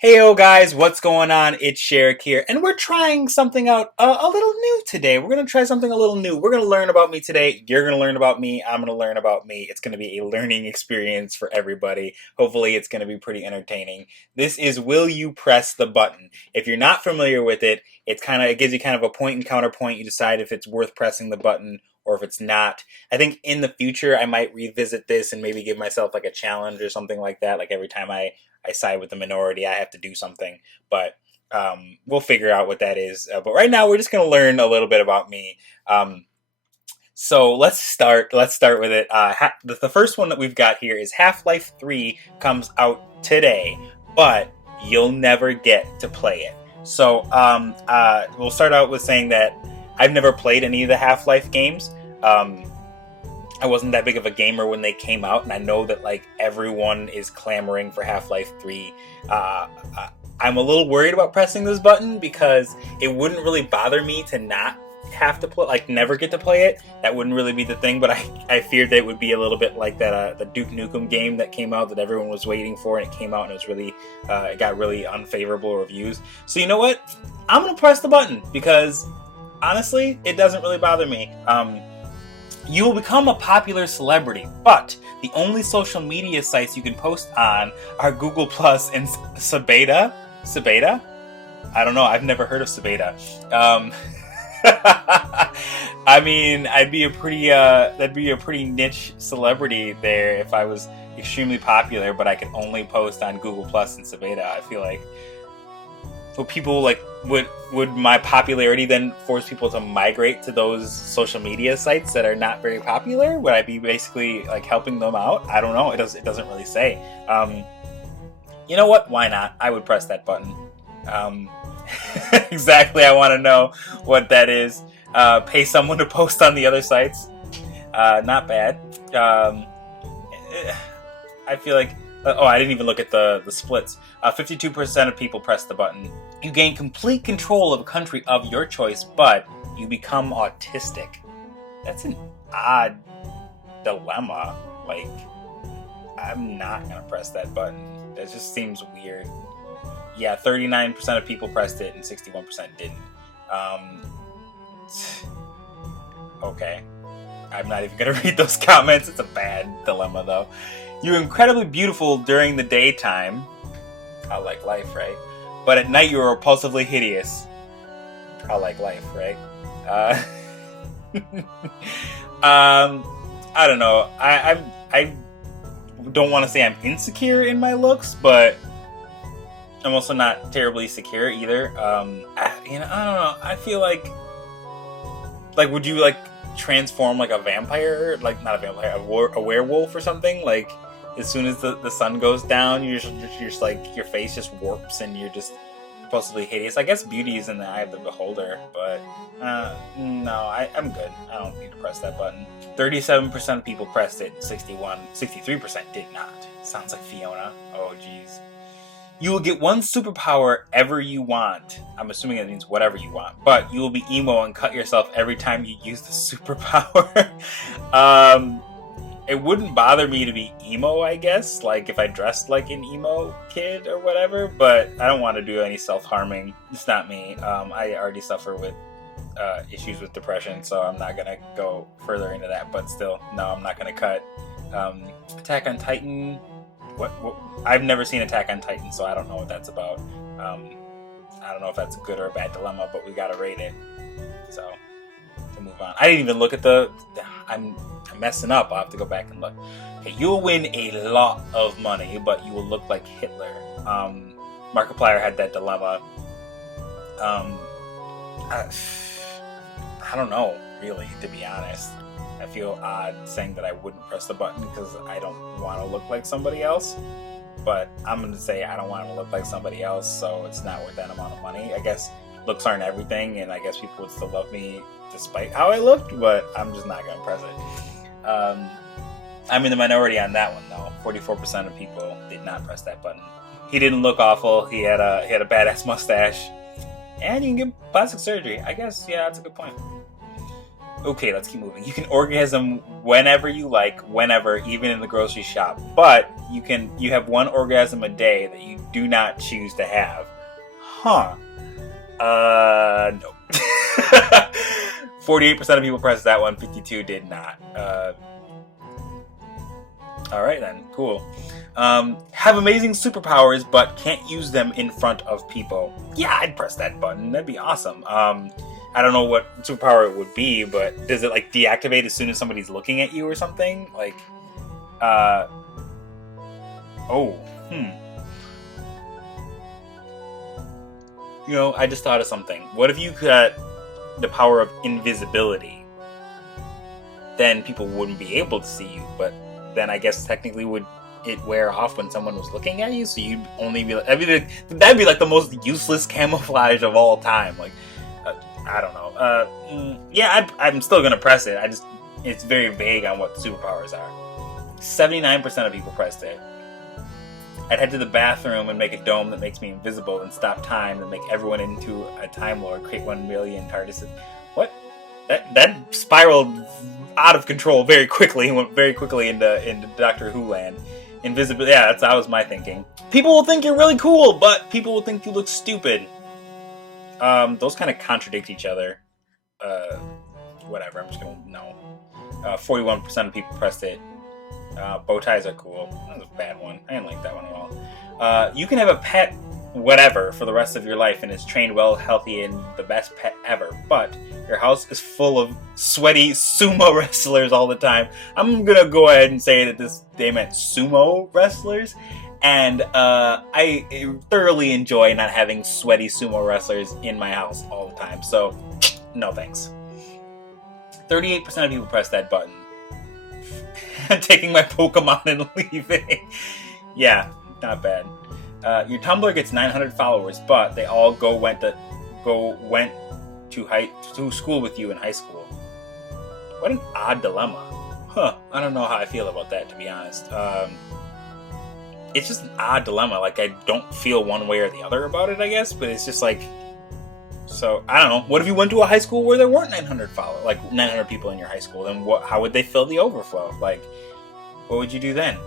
Heyo guys, what's going on? It's Sherrick here, and we're trying something out a little new today. We're going to try something a little new. We're going to learn about me today. You're going to learn about me. I'm going to learn about me. It's going to be a learning experience for everybody. Hopefully it's going to be pretty entertaining. This is Will You Press the Button? If you're not familiar with it, it gives you kind of a point and counterpoint. You decide if it's worth pressing the button or if it's not. I think in the future I might revisit this and maybe give myself like a challenge or something like that. Like every time I side with the minority, I have to do something. But we'll figure out what that is. But right now, we're just going to learn a little bit about me. So let's start. Let's start with it. The first one that we've got here is Half-Life 3 comes out today, but you'll never get to play it. So we'll start out with saying that I've never played any of the Half-Life games. I wasn't that big of a gamer when they came out, and I know that like everyone is clamoring for Half-Life 3. I'm a little worried about pressing this button because it wouldn't really bother me to not have to play, like never get to play it. That wouldn't really be the thing, but I feared that it would be a little bit like that the Duke Nukem game that came out that everyone was waiting for, and it came out and it was really it got really unfavorable reviews. So you know what? I'm gonna press the button because honestly, it doesn't really bother me. You will become a popular celebrity, but the only social media sites you can post on are Google Plus and Sabeda. Sabeda? I don't know. I've never heard of Sabeda. I mean, that'd be a pretty niche celebrity there if I was extremely popular, but I could only post on Google Plus and Sabeda. I feel like would my popularity then force people to migrate to those social media sites that are not very popular? Would I be basically like helping them out? I don't know. It doesn't really say. You know what? Why not? I would press that button. Exactly. I want to know what that is. Pay someone to post on the other sites. Not bad. I feel like. I didn't even look at the splits. 52% of people press the button. You gain complete control of a country of your choice, but you become autistic. That's an odd dilemma. Like, I'm not going to press that button. That just seems weird. Yeah, 39% of people pressed it and 61% didn't. Okay. I'm not even going to read those comments. It's a bad dilemma, though. You're incredibly beautiful during the daytime. I like life, right? But at night you're repulsively hideous. I like life, right? I don't know. I don't want to say I'm insecure in my looks, but I'm also not terribly secure either. I don't know. I feel like would you like transform like a vampire? Like not a vampire, a werewolf or something? Like as soon as the sun goes down, you're just like your face just warps and you're just supposedly hideous. I guess beauty is in the eye of the beholder, but no, I'm good. I don't need to press that button. 37% of people pressed it, 63% did not. Sounds like Fiona. Oh geez. You will get one superpower ever you want. I'm assuming that means whatever you want. But you will be emo and cut yourself every time you use the superpower. It wouldn't bother me to be emo, I guess. Like if I dressed like an emo kid or whatever. But I don't want to do any self-harming. It's not me. I already suffer with issues with depression. So I'm not going to go further into that. But still, no, I'm not going to cut. Attack on Titan... What? I've never seen Attack on Titan, so I don't know what that's about. I don't know if that's a good or a bad dilemma, but we gotta rate it. So, to move on. I didn't even look at I'm messing up. I'll have to go back and look. Okay, you'll win a lot of money, but you will look like Hitler. Markiplier had that dilemma. I don't know, really, to be honest. I feel odd saying that I wouldn't press the button because I don't want to look like somebody else. But I'm going to say I don't want to look like somebody else, so it's not worth that amount of money. I guess looks aren't everything, and I guess people would still love me despite how I looked, but I'm just not going to press it. I'm in the minority on that one, though. 44% of people did not press that button. He didn't look awful. He had a badass mustache. And you can get plastic surgery. I guess, yeah, that's a good point. Okay, let's keep moving. You can orgasm whenever you like, whenever, even in the grocery shop. But you have one orgasm a day that you do not choose to have. Huh. No. 48% of people pressed that one, 52 did not. Alright then, cool. Have amazing superpowers, but can't use them in front of people. Yeah, I'd press that button. That'd be awesome. I don't know what superpower it would be, but does it like deactivate as soon as somebody's looking at you or something? Like, You know, I just thought of something. What if you got the power of invisibility? Then people wouldn't be able to see you, but then I guess technically would it wear off when someone was looking at you? So you'd only be like, that'd be like the most useless camouflage of all time. Like, I don't know. Yeah, I'm still gonna press it. It's very vague on what superpowers are. 79% of people pressed it. I'd head to the bathroom and make a dome that makes me invisible and stop time and make everyone into a Time Lord, create 1 million TARDISes. What? That spiraled out of control very quickly and went very quickly into Doctor Who land. Invisibility, yeah, that was my thinking. People will think you're really cool, but people will think you look stupid. Those kind of contradict each other. Whatever, I'm just gonna, no. 41% of people pressed it. Bow ties are cool. That was a bad one. I didn't like that one at all. You can have a pet whatever for the rest of your life and is trained well, healthy, and the best pet ever, but your house is full of sweaty sumo wrestlers all the time. I'm gonna go ahead and say that they meant sumo wrestlers, and I thoroughly enjoy not having sweaty sumo wrestlers in my house all the time, so no thanks. 38% of people press that button. Taking my Pokemon and leaving. Yeah, not bad. Your Tumblr gets 900 followers, but they all went to school with you in high school. What an odd dilemma. Huh. I don't know how I feel about that, to be honest. It's just an odd dilemma. Like, I don't feel one way or the other about it, I guess, but it's just like... So, I don't know. What if you went to a high school where there weren't 900 followers, like 900 people in your high school? Then how would they fill the overflow? Like, what would you do then?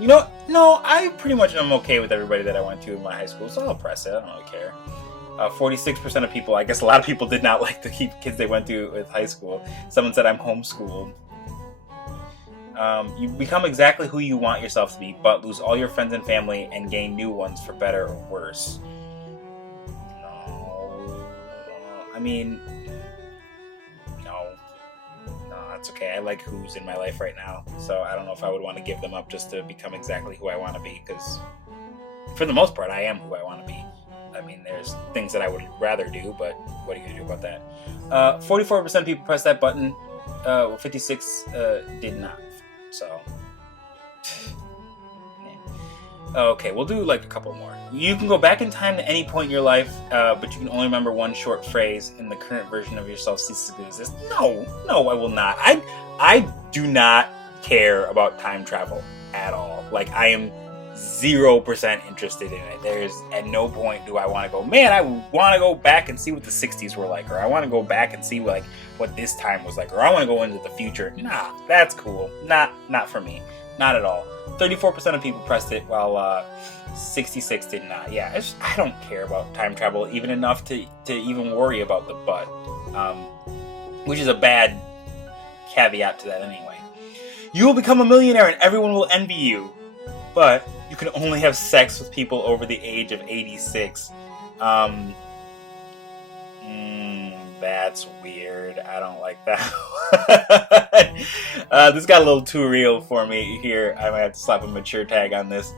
You know what? No, I pretty much am okay with everybody that I went to in my high school, so I'll press it. I don't really care. 46% of people, I guess a lot of people did not like the kids they went to with high school. Someone said I'm homeschooled. You become exactly who you want yourself to be, but lose all your friends and family and gain new ones for better or worse. I mean, no, it's okay. I like who's in my life right now, so I don't know if I would want to give them up just to become exactly who I want to be, because for the most part, I am who I want to be. I mean, there's things that I would rather do, but what are you going to do about that? 44% of people pressed that button, 56 did not, so... Okay, we'll do like a couple more. You can go back in time to any point in your life, but you can only remember one short phrase, and the current version of yourself ceases to exist. No, I will not. I do not care about time travel at all. Like, I am 0% interested in it. There's at no point do I want to go, man, I want to go back and see what the 60s were like, or I want to go back and see like what this time was like, or I want to go into the future. Nah, that's cool. Not for me. Not at all. 34% of people pressed it, while 66 did not. Yeah, I don't care about time travel even enough to even worry about the butt, which is a bad caveat to that anyway. You will become a millionaire and everyone will envy you, but you can only have sex with people over the age of 86. That's weird. I don't like that. This got a little too real for me here. I might have to slap a mature tag on this.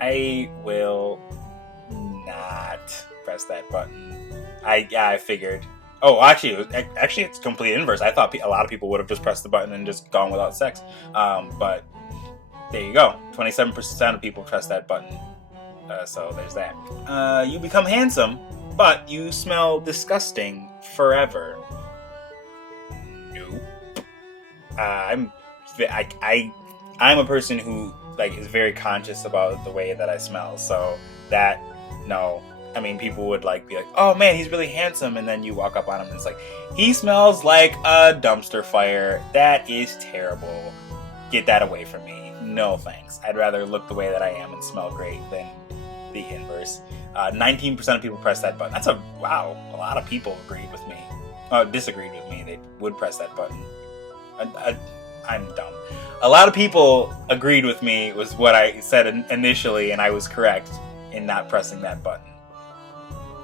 I will not press that button. I figured. Oh, actually, it's complete inverse. I thought a lot of people would have just pressed the button and just gone without sex. But there you go. 27% of people pressed that button. So there's that. You become handsome, but you smell disgusting forever. Nope. I'm a person who like is very conscious about the way that I smell. So That, no. I mean, people would like be like, oh man, he's really handsome, and then you walk up on him and it's like, he smells like a dumpster fire. That is terrible. Get that away from me. No thanks. I'd rather look the way that I am and smell great than the inverse. 19% of people press that button. That's wow. A lot of people agreed with me. Disagreed with me. They would press that button. I'm dumb. A lot of people agreed with me was what I said initially, and I was correct in not pressing that button.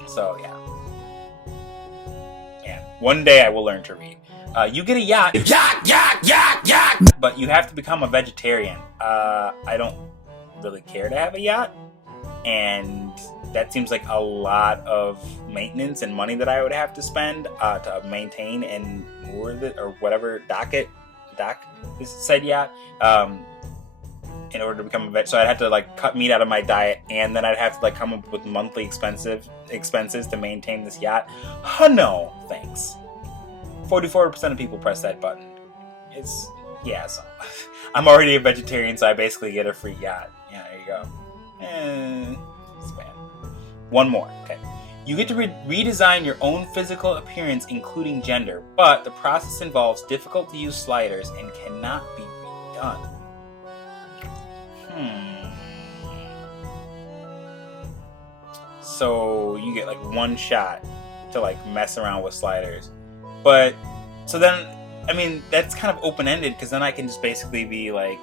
So yeah. One day I will learn to read. You get a yacht. Yacht! But you have to become a vegetarian. I don't really care to have a yacht. And that seems like a lot of maintenance and money that I would have to spend to maintain and moor it, or whatever dock is said yacht. In order to become a vet, so I'd have to like cut meat out of my diet, and then I'd have to like come up with monthly expenses to maintain this yacht. No, thanks. 44% of people press that button. So I'm already a vegetarian, so I basically get a free yacht. Yeah, there you go. It's bad. One more. Okay. You get to redesign your own physical appearance, including gender, but the process involves difficult to use sliders and cannot be redone. So you get like one shot to like mess around with sliders. But so then, I mean, that's kind of open-ended, because then I can just basically be like,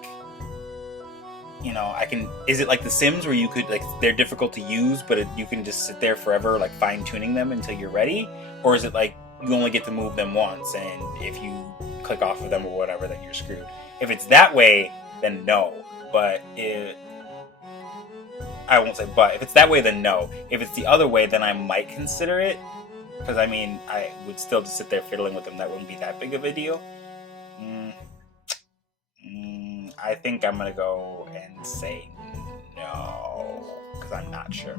is it like The Sims where you could, like, they're difficult to use, but you can just sit there forever, like, fine-tuning them until you're ready? Or is it like you only get to move them once, and if you click off of them or whatever, then you're screwed? If it's that way, then no. But I won't say but. If it's that way, then no. If it's the other way, then I might consider it. Because, I mean, I would still just sit there fiddling with them. That wouldn't be that big of a deal. I think I'm going to go and say no. Because I'm not sure.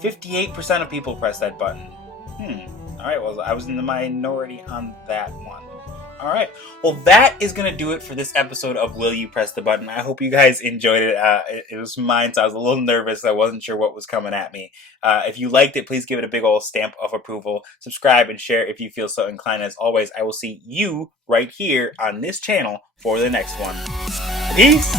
58% of people press that button. Alright, well, I was in the minority on that one. Alright, well, that is going to do it for this episode of Will You Press the Button. I hope you guys enjoyed it. It was mine, so I was a little nervous. I wasn't sure what was coming at me. If you liked it, please give it a big old stamp of approval. Subscribe and share if you feel so inclined. As always, I will see you right here on this channel for the next one. Peace!